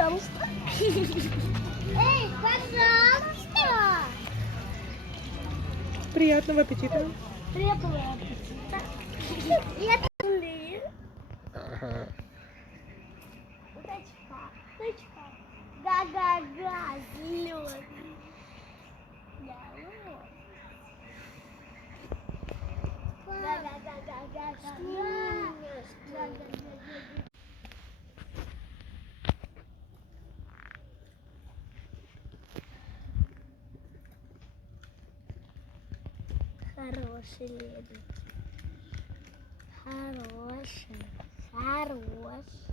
пожалуйста. Эй, пожалуйста. Приятного аппетита. Приятного аппетита. Я тули. Ага. Дочка, дочка. Га-га-га, зеленый. Хороший лебедь. Хороший. Хороший.